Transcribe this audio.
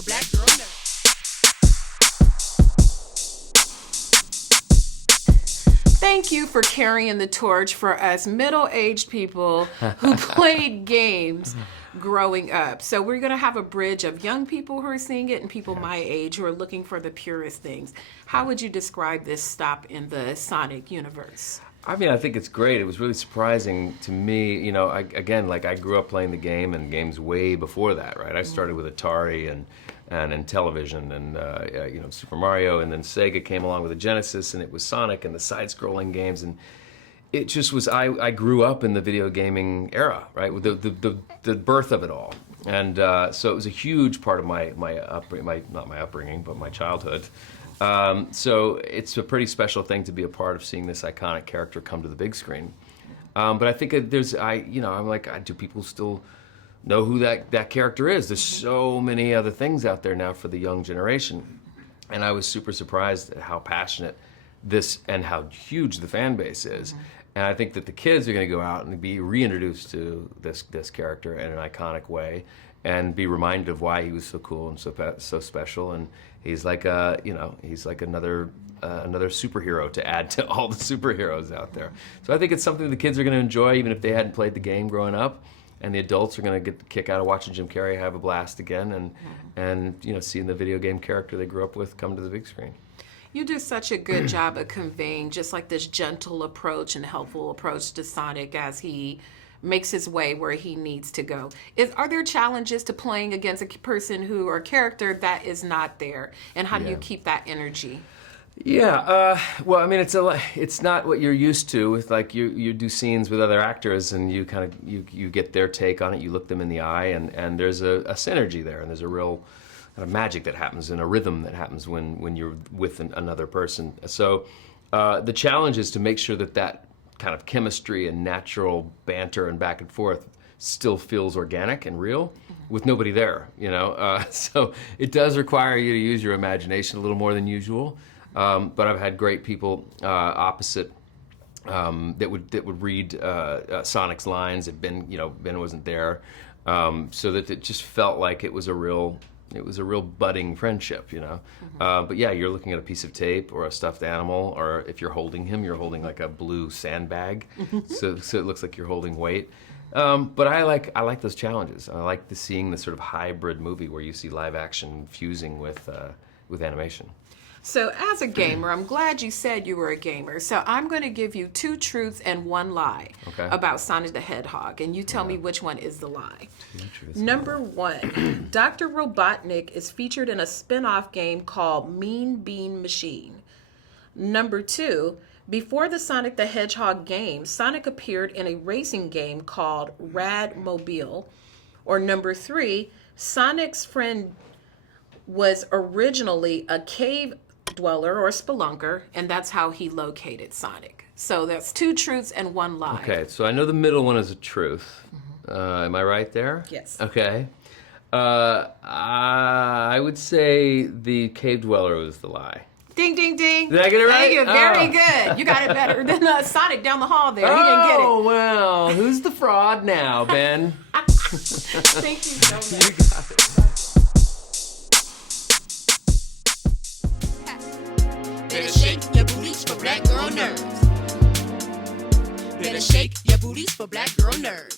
for black girl nerds. Thank you for carrying the torch for us middle-aged people who played games growing up. So we're going to have a bridge of young people who are seeing it and people my age who are looking for the purest things. How would you describe this stop in the Sonic universe? I mean, I think it's great. It was really surprising to me. You know, I grew up playing the game and games way before that, right? I started with Atari and television and Super Mario, and then Sega came along with the Genesis, and it was Sonic and the side-scrolling games, and it just was. I grew up in the video gaming era, right? With the birth of it all, and so it was a huge part of my upbringing, but my childhood. So it's a pretty special thing to be a part of, seeing this iconic character come to the big screen. But I think I'm like, do people still know who that character is? There's so many other things out there now for the young generation. And I was super surprised at how passionate this and how huge the fan base is. And I think that the kids are going to go out and be reintroduced to this character in an iconic way and be reminded of why he was so cool and so special. And he's like another superhero to add to all the superheroes out there. So I think it's something the kids are going to enjoy, even if they hadn't played the game growing up. And the adults are going to get the kick out of watching Jim Carrey have a blast again, and seeing the video game character they grew up with come to the big screen. You do such a good job of conveying just like this gentle approach and helpful approach to Sonic as he makes his way where he needs to go. Are there challenges to playing against a person or a character that is not there? And how do you keep that energy? Yeah, well, I mean, it's not what you're used to. With like you do scenes with other actors, and you kind of you get their take on it. You look them in the eye, and there's a synergy there, and there's a real kind of magic that happens and a rhythm that happens when you're with another person. So the challenge is to make sure that kind of chemistry and natural banter and back and forth still feels organic and real with nobody there. So it does require you to use your imagination a little more than usual. But I've had great people opposite that would read Sonic's lines if Ben wasn't there, so that it just felt like it was a real budding friendship, But yeah, you're looking at a piece of tape or a stuffed animal, or if you're holding him, you're holding like a blue sandbag, so it looks like you're holding weight. But I like those challenges. I like seeing the sort of hybrid movie where you see live action fusing with animation. So as a gamer, I'm glad you said you were a gamer. So I'm going to give you 2 truths and 1 lie about Sonic the Hedgehog, and you tell me which one is the lie. Number 1, Dr. Robotnik is featured in a spin-off game called Mean Bean Machine. Number 2, before the Sonic the Hedgehog game, Sonic appeared in a racing game called Rad Mobile. Or number 3, Sonic's friend was originally a cave dweller or spelunker, and that's how he located Sonic. So that's 2 truths and 1 lie. Okay, so I know the middle one is a truth. Am I right there? Yes. Okay. I would say the cave dweller was the lie. Ding, ding, ding. Did I get it right? Thank you. Very good. You got it better than Sonic down the hall there. He didn't get it. Oh, well, who's the fraud now, Ben? Thank you so much. You got it. Better shake your booties for black girl nerds. Better shake your booties for black girl nerds.